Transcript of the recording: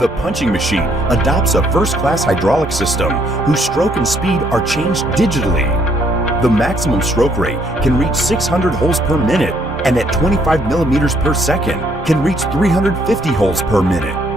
The punching machine adopts a first-class hydraulic system whose stroke and speed are changed digitally. The maximum stroke rate can reach 600 holes per minute and at 25 millimeters per second can reach 350 holes per minute.